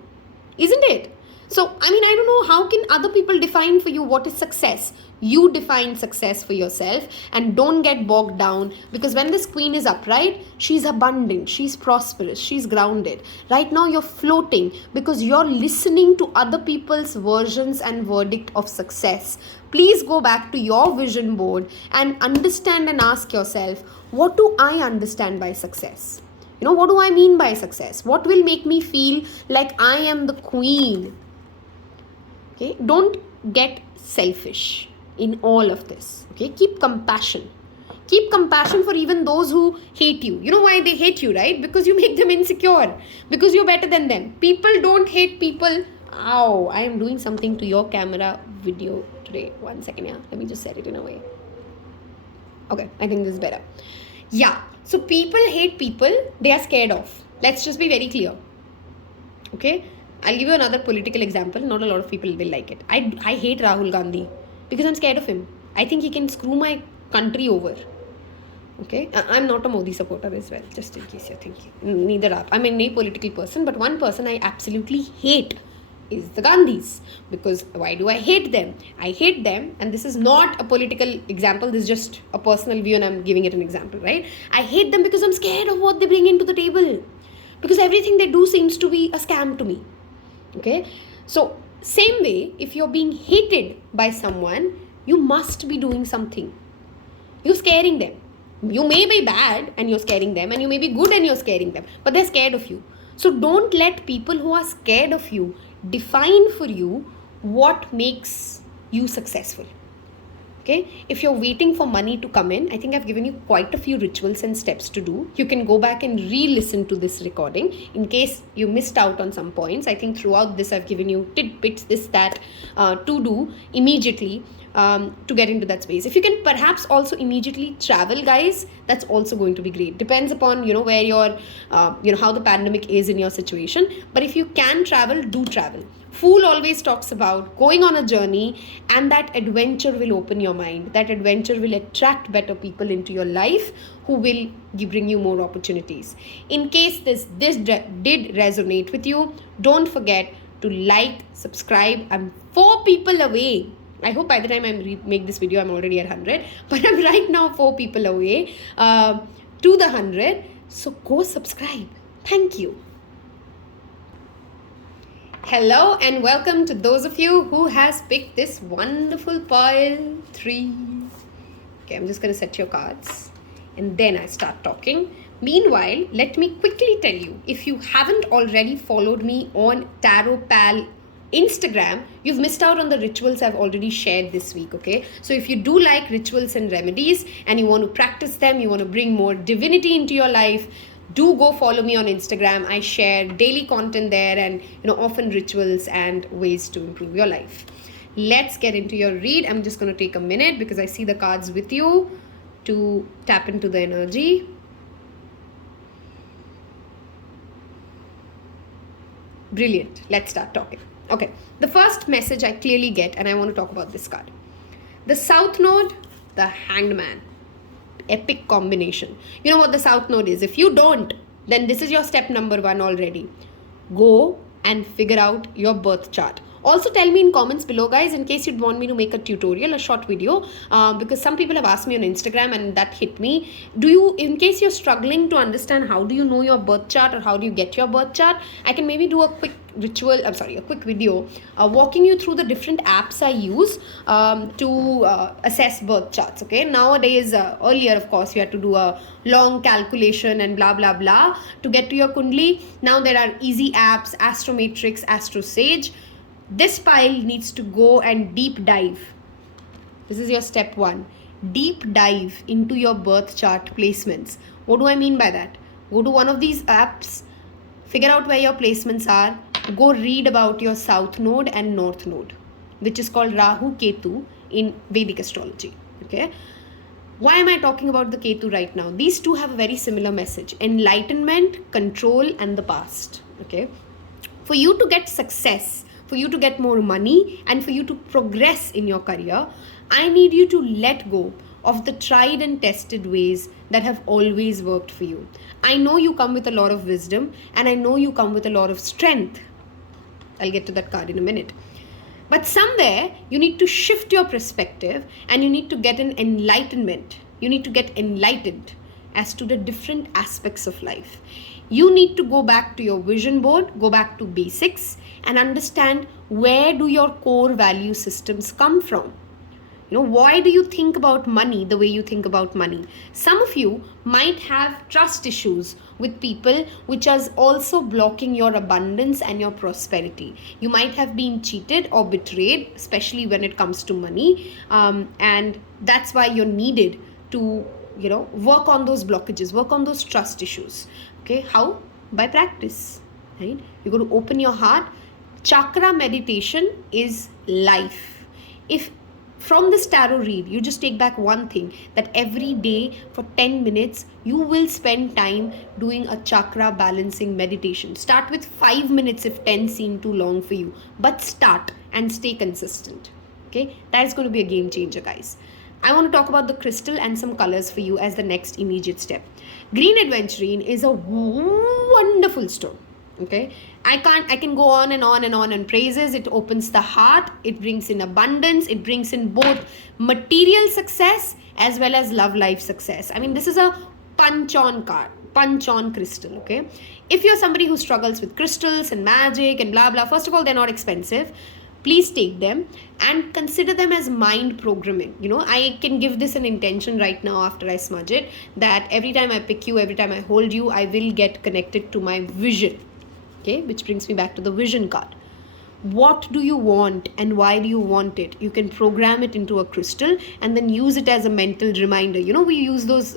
Isn't it? So, I mean, I don't know, how can other people define for you what is success? You define success for yourself, and don't get bogged down, because when this queen is upright, she's abundant, she's prosperous, she's grounded. Right now, you're floating because you're listening to other people's versions and verdict of success. Please go back to your vision board and understand and ask yourself, what do I understand by success? What do I mean by success? What will make me feel like I am the queen? Okay, don't get selfish in all of this. Okay, keep compassion for even those who hate you. You know why they hate you, right? Because you make them insecure, because you're better than them. People don't hate people. Ow, I am doing something to your camera video today. 1 second. Yeah, let me just set it in a way. Okay, I think this is better. Yeah, so people hate people they are scared of. Let's just be very clear. Okay, I'll give you another political example. Not a lot of people will like it. I hate Rahul Gandhi because I'm scared of him. I think he can screw my country over. Okay, I'm not a Modi supporter as well, just in case you're thinking. Neither are. I'm a political person, but one person I absolutely hate is the Gandhis. Because why do I hate them? I hate them, and this is not a political example, this is just a personal view and I'm giving it an example, right? I hate them because I'm scared of what they bring into the table. Because everything they do seems to be a scam to me. Okay, so same way, if you're being hated by someone, you must be doing something. You're scaring them. You may be bad and you're scaring them, and you may be good and you're scaring them, but they're scared of you. So don't let people who are scared of you define for you what makes you successful. Okay, if you're waiting for money to come in, I think I've given you quite a few rituals and steps to do. You can go back and re-listen to this recording in case you missed out on some points. I think throughout this I've given you tidbits, this, that, to do immediately to get into that space. If you can perhaps also immediately travel, guys, that's also going to be great. Depends upon, where you're, how the pandemic is in your situation. But if you can travel, do travel. Fool always talks about going on a journey, and that adventure will open your mind. That adventure will attract better people into your life who will bring you more opportunities. In case this did resonate with you, don't forget to like, subscribe. I'm 4 people away. I hope by the time I make this video, I'm already at 100. But I'm right now 4 people away to the 100. So go subscribe. Thank you. Hello and welcome to those of you who has picked this wonderful pile 3. Okay, I'm just going to set your cards and then I start talking. Meanwhile, let me quickly tell you, if you haven't already followed me on Tarot Pal Instagram, you've missed out on the rituals I've already shared this week, okay? So if you do like rituals and remedies and you want to practice them, you want to bring more divinity into your life, do go follow me on Instagram. I share daily content there and often rituals and ways to improve your life. Let's get into your read. I'm just going to take a minute because I see the cards with you to tap into the energy. Brilliant. Let's start talking. Okay, the first message I clearly get, and I want to talk about this card. The South Node, the Hanged Man. Epic combination. You know what the South Node is? If you don't, then this is your step number 1 already. Go and figure out your birth chart. Also tell me in comments below, guys, in case you'd want me to make a tutorial, a short video, because some people have asked me on Instagram and that hit me. In case you're struggling to understand how do you know your birth chart or how do you get your birth chart, I can maybe do a quick video walking you through the different apps I use to assess birth charts. Okay, nowadays, earlier of course you had to do a long calculation and blah blah blah to get to your Kundli. Now there are easy apps, Astromatrix, AstroSage. This pile needs to go and deep dive. This is your step 1. Deep dive into your birth chart placements. What do I mean by that? Go to one of these apps, figure out where your placements are, go read about your South Node and North Node, which is called Rahu Ketu in Vedic astrology. Okay. Why am I talking about the Ketu right now? These two have a very similar message: enlightenment, control, and the past. Okay. For you to get success, for you to get more money, and for you to progress in your career, I need you to let go of the tried and tested ways that have always worked for you. I know you come with a lot of wisdom and I know you come with a lot of strength. I'll get to that card in a minute. But somewhere you need to shift your perspective and you need to get an enlightenment. You need to get enlightened as to the different aspects of life. You need to go back to your vision board, go back to basics, and understand where do your core value systems come from. Why do you think about money the way you think about money? Some of you might have trust issues with people, which is also blocking your abundance and your prosperity. You might have been cheated or betrayed, especially when it comes to money. And that's why you're needed to, work on those blockages, work on those trust issues. Okay, how? By practice, right? You're going to open your heart. Chakra meditation is life. If from this tarot read, you just take back one thing, that every day for 10 minutes, you will spend time doing a chakra balancing meditation. Start with 5 minutes if 10 seem too long for you, but start and stay consistent. Okay, that is going to be a game changer, guys. I want to talk about the crystal and some colors for you as the next immediate step. Green Aventurine is a wonderful stone. Okay, I can go on and on and on and praises. It opens the heart, it brings in abundance, it brings in both material success as well as love life success. I mean, this is a punch-on card, punch-on crystal. Okay, if you're somebody who struggles with crystals and magic and blah blah, first of all, they're not expensive. Please take them and consider them as mind programming. I can give this an intention right now after I smudge it, that every time I pick you, every time I hold you, I will get connected to my vision. Okay, which brings me back to the vision card. What do you want and why do you want it? You can program it into a crystal and then use it as a mental reminder. We use those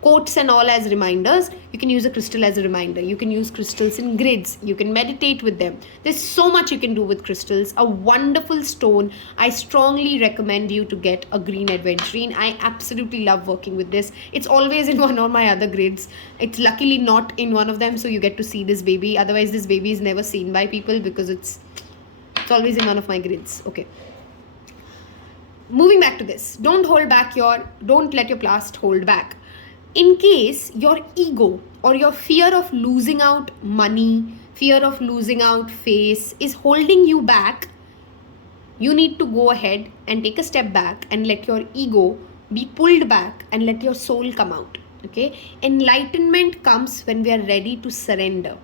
quotes and all as reminders. You can use a crystal as a reminder. You can use crystals in grids. You can meditate with them. There's so much you can do with crystals. A wonderful stone. I strongly recommend you to get a Green Aventurine. I absolutely love working with this. It's always in one of my other grids. It's luckily not in one of them, so you get to see this baby. Otherwise, this baby is never seen by people because it's always in one of my grids. Okay. Moving back to this. Don't let your past hold back. In case your ego or your fear of losing out money, fear of losing out face is holding you back, you need to go ahead and take a step back and let your ego be pulled back and let your soul come out. Okay. Enlightenment comes when we are ready to surrender.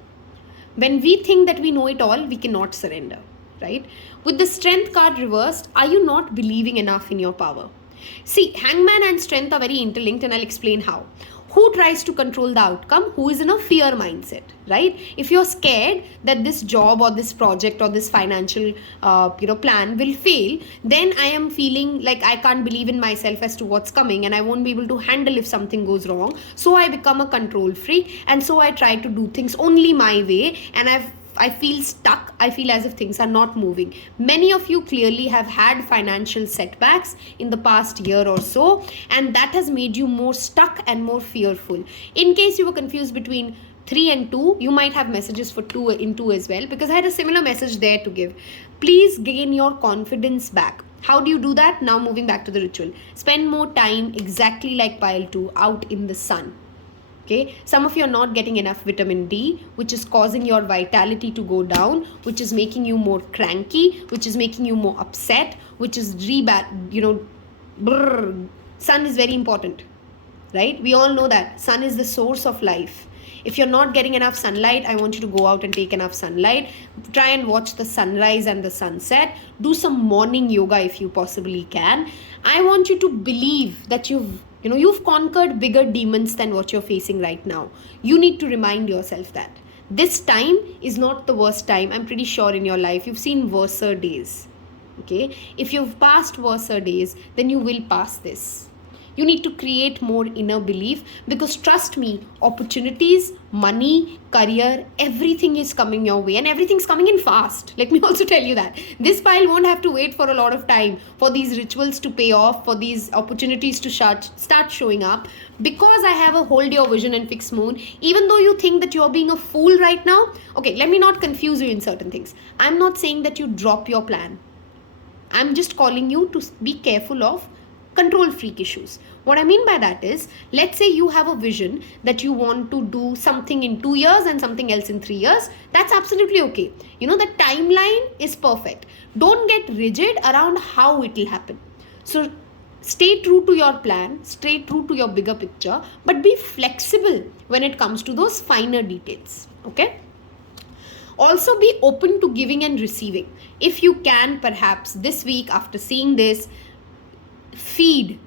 When we think that we know it all, we cannot surrender. Right? With the Strength card reversed, are you not believing enough in your power? See, Hangman and Strength are very interlinked, and I'll explain how. Who tries to control the outcome? Who is in a fear mindset, right? If you're scared that this job or this project or this financial plan will fail, then I am feeling like I can't believe in myself as to what's coming, and I won't be able to handle if something goes wrong. So I become a control freak, and so I try to do things only my way, and I feel stuck. I feel as if things are not moving. Many of you clearly have had financial setbacks in the past year or so, and that has made you more stuck and more fearful. In case you were confused between 3 and 2, you might have messages for 2 in 2 as well, because I had a similar message there to give. Please gain your confidence back. How do you do that? Now moving back to the ritual. Spend more time exactly like pile 2 out in the sun. Okay, some of you are not getting enough vitamin D, which is causing your vitality to go down, which is making you more cranky, which is making you more upset, which is sun is very important, right? We all know that sun is the source of life. If you're not getting enough sunlight, I want you to go out and take enough sunlight. Try and watch the sunrise and the sunset. Do some morning yoga if you possibly can. I want you to believe that you've conquered bigger demons than what you're facing right now. You need to remind yourself that this time is not the worst time. I'm pretty sure in your life you've seen worser days. Okay, if you've passed worser days, then you will pass this. You need to create more inner belief, because trust me, opportunities, money, career, everything is coming your way, and everything's coming in fast. Let me also tell you that this pile won't have to wait for a lot of time for these rituals to pay off, for these opportunities to start showing up, because I have a hold your vision and fixed moon. Even though you think that you're being a fool right now, okay, let me not confuse you in certain things. I'm not saying that you drop your plan. I'm just calling you to be careful of control freak issues. What I mean by that is, let's say you have a vision that you want to do something in 2 years and something else in 3 years. That's absolutely okay. The timeline is perfect. Don't get rigid around how it will happen. So stay true to your plan, stay true to your bigger picture, but be flexible when it comes to those finer details. Okay? Also be open to giving and receiving. If you can, perhaps this week after seeing this, feed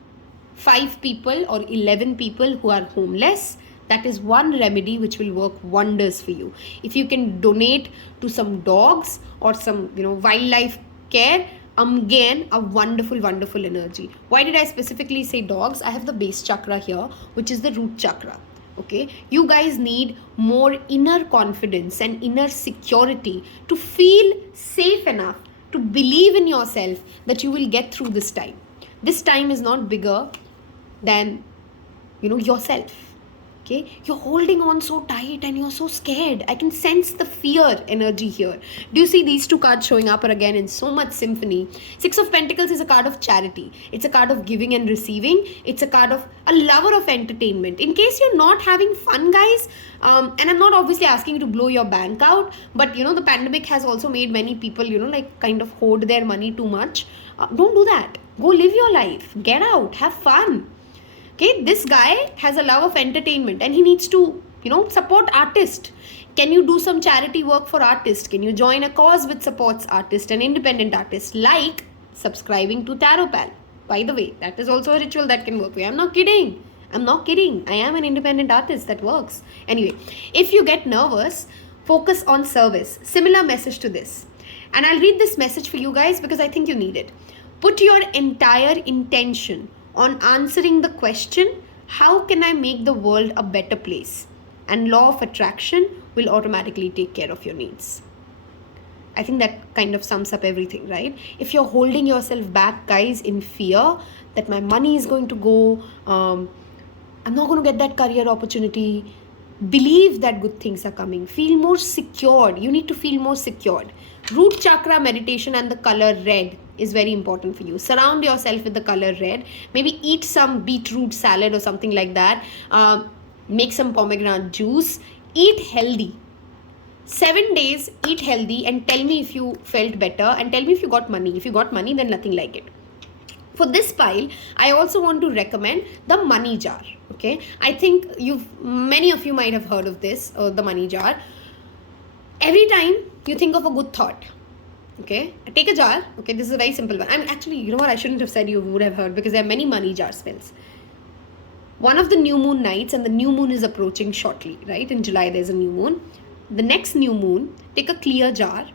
5 people or 11 people who are homeless. That is one remedy which will work wonders for you. If you can donate to some dogs or some wildlife care, again a wonderful energy. Why did I specifically say dogs? I have the base chakra here, which is the root chakra. Okay, you guys need more inner confidence and inner security to feel safe enough to believe in yourself that you will get through this time. This time is not bigger than yourself. Okay, you're holding on so tight and you're so scared. I can sense the fear energy here. Do you see these two cards showing up again in so much symphony? 6 of Pentacles is a card of charity. It's a card of giving and receiving. It's a card of a lover of entertainment. In case you're not having fun, guys, and I'm not obviously asking you to blow your bank out, but the pandemic has also made many people kind of hoard their money too much. Don't do that. Go live your life. Get out. Have fun. Okay, this guy has a love of entertainment and he needs to, support artists. Can you do some charity work for artists? Can you join a cause which supports artists and independent artists, like subscribing to Tarot Pal? By the way, that is also a ritual that can work. I'm not kidding. I am an independent artist. That works. Anyway, if you get nervous, focus on service. Similar message to this. And I'll read this message for you guys because I think you need it. Put your entire intention on answering the question, how can I make the world a better place? And law of attraction will automatically take care of your needs. I think that kind of sums up everything, right? If you're holding yourself back, guys, in fear that my money is going to go, I'm not going to get that career opportunity, believe that good things are coming. Feel more secured. You need to feel more secured. Root chakra meditation and the color red is very important for you. Surround yourself with the color red. Maybe eat some beetroot salad or something like that. Make some pomegranate juice. Eat healthy. 7 days, eat healthy, and tell me if you felt better, and tell me if you got money. If you got money, then nothing like it. For this pile, I also want to recommend the money jar. Okay, I think many of you might have heard of this, the money jar. Every time you think of a good thought, okay, take a jar. Okay, this is a very simple one. Actually, I shouldn't have said you would have heard, because there are many money jar spells. One of the new moon nights, and the new moon is approaching shortly, right? In July, there's a new moon. The next new moon, take a clear jar,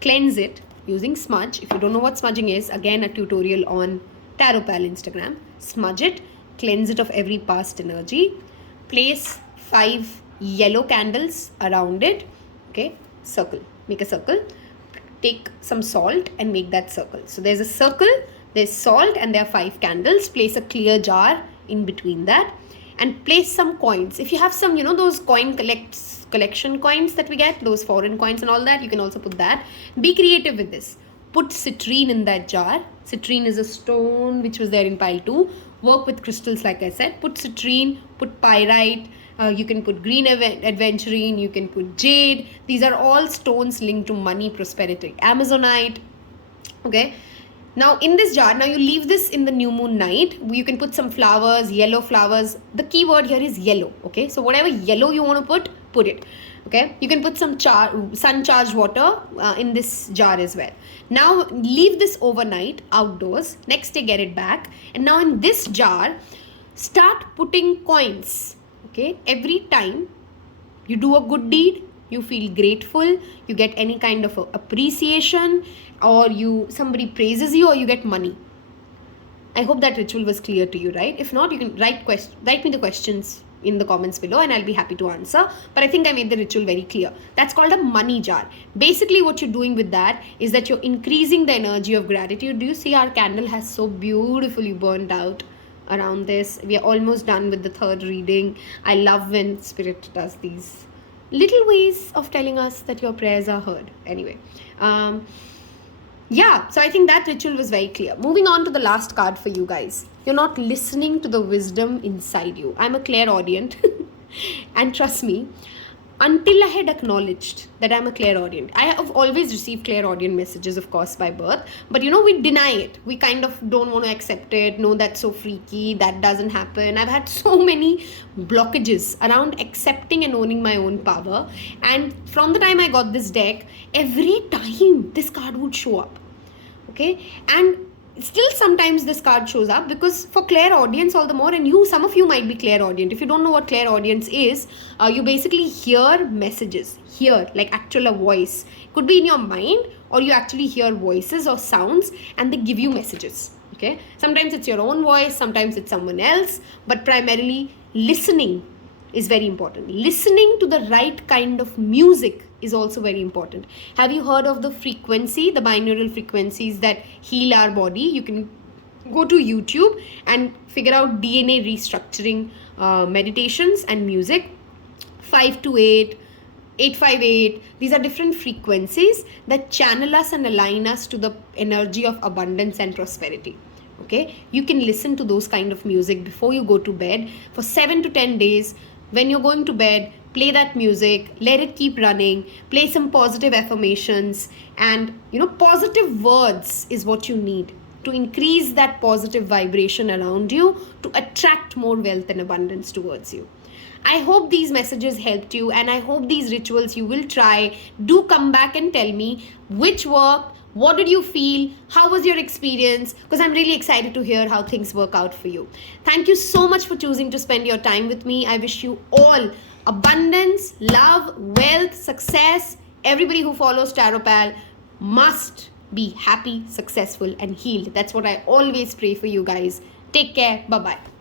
cleanse it using smudge. If you don't know what smudging is, again, a tutorial on Tarot Pal Instagram. Smudge it, cleanse it of every past energy. Place 5 yellow candles around it. Okay, circle. Make a circle. Take some salt and make that circle. So there's a circle, there's salt, and there are 5 candles. Place a clear jar in between that, and place some coins. If you have some, those collection coins that we get, those foreign coins and all that, you can also put that. Be creative with this. Put citrine in that jar. Citrine is a stone which was there in pile 2. Work with crystals, like I said. Put citrine, put pyrite. You can put green aventurine, you can put jade. These are all stones linked to money, prosperity. Amazonite. Okay. Now in this jar, now you leave this in the new moon night. You can put some flowers, yellow flowers. The key word here is yellow. Okay. So whatever yellow you want to put it. Okay. You can put some sun charged water in this jar as well. Now leave this overnight outdoors. Next day get it back. And now in this jar, start putting coins. Okay. Every time you do a good deed, you feel grateful, you get any kind of appreciation, or somebody praises you, or you get money. I hope that ritual was clear to you, right? If not, you can write me the questions in the comments below and I'll be happy to answer. But I think I made the ritual very clear. That's called a money jar. Basically what you're doing with that is that you're increasing the energy of gratitude. Do you see our candle has so beautifully burned out around this? We are almost done with the 3rd reading. I love when Spirit does these little ways of telling us that your prayers are heard. Anyway, yeah, so I think that ritual was very clear. Moving on to the last card for you guys. you're not listening to the wisdom inside you. I'm a clairaudient. And trust me, until I had acknowledged that I'm a clairaudient, I have always received clairaudient messages, of course, by birth. But we deny it. We kind of don't want to accept it. No, that's so freaky. That doesn't happen. I've had so many blockages around accepting and owning my own power. And from the time I got this deck, every time this card would show up. Okay, and still sometimes this card shows up, because for clairaudience all the more, and some of you might be clairaudient. If you don't know what clairaudience is, you basically hear messages, like actual a voice. Could be in your mind, or you actually hear voices or sounds and they give you messages. Okay, sometimes it's your own voice, sometimes it's someone else, but primarily listening is very important. Listening to the right kind of music is also very important. Have you heard of the binaural frequencies that heal our body? You can go to YouTube and figure out DNA restructuring meditations and music. 528, 858, these are different frequencies that channel us and align us to the energy of abundance and prosperity. Okay, you can listen to those kind of music before you go to bed for 7 to 10 days. When you're going to bed, play that music, let it keep running, play some positive affirmations, and positive words is what you need to increase that positive vibration around you, to attract more wealth and abundance towards you. I hope these messages helped you, and I hope these rituals you will try. Do come back and tell me which worked. What did you feel? How was your experience? Because I'm really excited to hear how things work out for you. Thank you so much for choosing to spend your time with me. I wish you all abundance, love, wealth, success. Everybody who follows Tarot Pal must be happy, successful, and healed. That's what I always pray for you guys. Take care. Bye-bye.